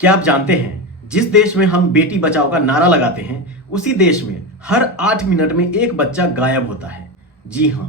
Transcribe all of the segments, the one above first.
क्या आप जानते हैं जिस देश में हम बेटी बचाओ का नारा लगाते हैं उसी देश में हर 8 मिनट में एक बच्चा गायब होता है। जी हाँ,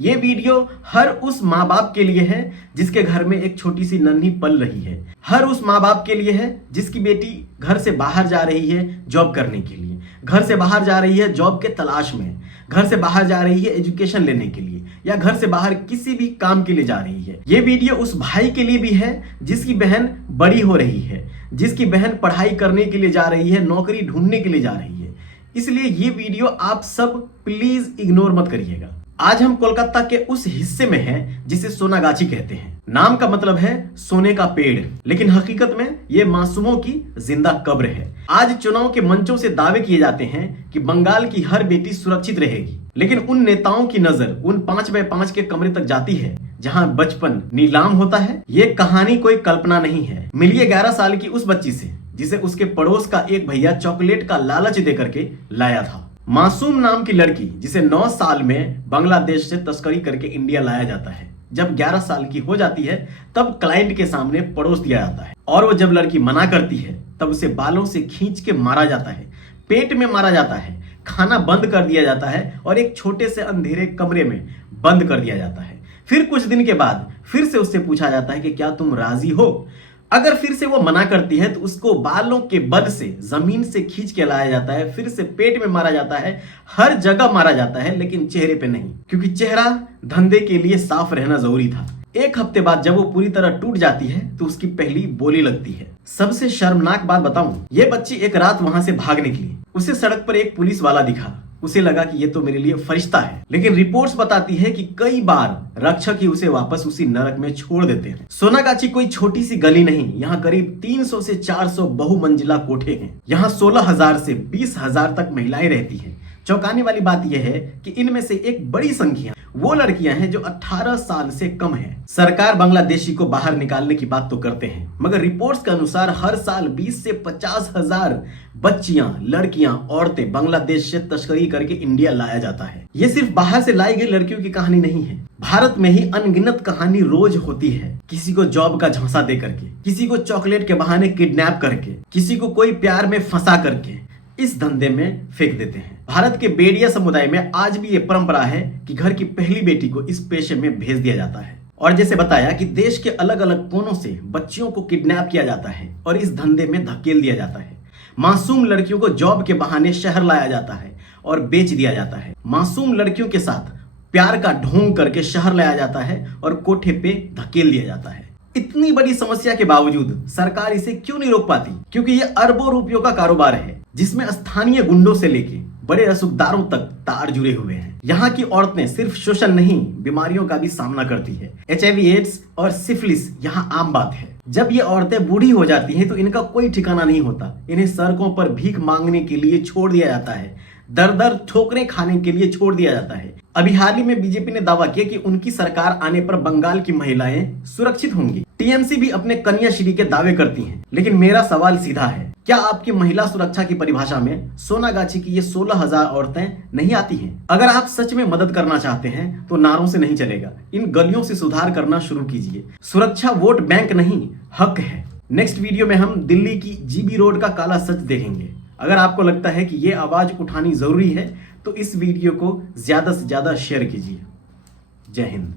ये वीडियो हर उस माँ बाप के लिए है जिसके घर में एक छोटी सी नन्ही पल रही है। हर उस माँ बाप के लिए है जिसकी बेटी घर से बाहर जा रही है जॉब करने के लिए, घर से बाहर जा रही है जॉब के तलाश में, घर से बाहर जा रही है एजुकेशन लेने के लिए, या घर से बाहर किसी भी काम के लिए जा रही है। ये वीडियो उस भाई के लिए भी है जिसकी बहन बड़ी हो रही है, जिसकी बहन पढ़ाई करने के लिए जा रही है, नौकरी ढूंढने के लिए जा रही है। इसलिए ये वीडियो आप सब प्लीज इग्नोर मत करिएगा। आज हम कोलकाता के उस हिस्से में हैं जिसे सोनागाछी कहते हैं। नाम का मतलब है सोने का पेड़, लेकिन हकीकत में ये मासूमों की जिंदा कब्र है। आज चुनाव के मंचों से दावे किए जाते हैं कि बंगाल की हर बेटी सुरक्षित रहेगी, लेकिन उन नेताओं की नजर उन 5x5 के कमरे तक जाती है जहां बचपन नीलाम होता है। ये कहानी कोई कल्पना नहीं है। मिलिए 11 साल की उस बच्ची से जिसे उसके पड़ोस का एक भैया चॉकलेट का लालच दे करके लाया था। मासूम नाम की लड़की जिसे 9 साल में बांग्लादेश से तस्करी करके इंडिया लाया जाता है। जब 11 साल की हो जाती है तब क्लाइंट के सामने पड़ोस दिया जाता है, और वो जब लड़की मना करती है तब उसे बालों से खींच के मारा जाता है, पेट में मारा जाता है, खाना बंद कर दिया जाता है और एक छोटे से अंधेरे कमरे में बंद कर दिया जाता है। फिर कुछ दिन के बाद फिर से उससे पूछा जाता है कि क्या तुम राजी हो। अगर फिर से वो मना करती है तो उसको बालों के बद से जमीन से खींच के लाया जाता है, फिर से पेट में मारा जाता है, हर जगह मारा जाता है, लेकिन चेहरे पे नहीं, क्योंकि चेहरा धंधे के लिए साफ रहना जरूरी था। एक हफ्ते बाद जब वो पूरी तरह टूट जाती है तो उसकी पहली बोली लगती है। सबसे शर्मनाक बात बताऊं, ये बच्ची एक रात वहां से भाग निकली। उसे सड़क पर एक पुलिस वाला दिखा। उसे लगा कि ये तो मेरे लिए फरिश्ता है, लेकिन रिपोर्ट्स बताती है कि कई बार रक्षक ही उसे वापस उसी नरक में छोड़ देते हैं। सोनागाछी कोई छोटी सी गली नहीं, यहाँ करीब 300 से 400 बहुमंजिला कोठे हैं। यहाँ 16,000 से 20,000 तक महिलाएं रहती हैं। चौंकाने वाली बात यह है कि इनमें से एक बड़ी संख्या वो लड़कियां हैं जो 18 साल से कम हैं। सरकार बांग्लादेशी को बाहर निकालने की बात तो करते हैं, मगर रिपोर्ट्स के अनुसार हर साल 20 से 50,000 बच्चियां, लड़कियां, औरतें बांग्लादेश से तस्करी करके इंडिया लाया जाता है। ये सिर्फ बाहर से लाई गई लड़कियों की कहानी नहीं है। भारत में ही अनगिनत कहानी रोज होती है। किसी को जॉब का झांसा दे करके, किसी को चॉकलेट के बहाने किडनैप करके, किसी को कोई प्यार में फंसा करके इस धंधे में फेंक देते हैं। भारत के बेड़िया समुदाय में आज भी ये परंपरा है कि घर की पहली बेटी को इस पेशे में भेज दिया जाता है। और जैसे बताया कि देश के अलग अलग कोनों से बच्चियों को किडनैप किया जाता है और इस धंधे में धकेल दिया जाता है। मासूम लड़कियों को जॉब के बहाने शहर लाया जाता है और बेच दिया जाता है। मासूम लड़कियों के साथ प्यार का ढोंग करके शहर लाया जाता है और कोठे पे धकेल दिया जाता है। इतनी बड़ी समस्या के बावजूद सरकार इसे क्यों नहीं रोक पाती? क्योंकि ये अरबों रुपयों का कारोबार है जिसमें स्थानीय गुंडों से लेके बड़े रसूखदारों तक तार जुड़े हुए हैं। यहाँ की औरतें सिर्फ शोषण नहीं, बीमारियों का भी सामना करती है। HIV एड्स और सिफिलिस यहाँ आम बात है। जब ये औरतें बूढ़ी हो जाती हैं तो इनका कोई ठिकाना नहीं होता। इन्हें सड़कों पर भीख मांगने के लिए छोड़ दिया जाता है, दर दर ठोकरें खाने के लिए छोड़ दिया जाता है। अभी हाल ही में बीजेपी ने दावा किया कि उनकी सरकार आने पर बंगाल की महिलाएं सुरक्षित होंगी। टीएमसी भी अपने कन्याश्री के दावे करती हैं, लेकिन मेरा सवाल सीधा है, क्या आपकी महिला सुरक्षा की परिभाषा में सोनागाछी की ये 16,000 औरतें नहीं आती हैं? अगर आप सच में मदद करना चाहते हैं तो नारों से नहीं चलेगा, इन गलियों से सुधार करना शुरू कीजिए। सुरक्षा वोट बैंक नहीं, हक है। नेक्स्ट वीडियो में हम दिल्ली की GB रोड का काला सच देखेंगे। अगर आपको लगता है कि ये आवाज उठानी जरूरी है तो इस वीडियो को ज्यादा से ज्यादा शेयर कीजिए। जय हिंद।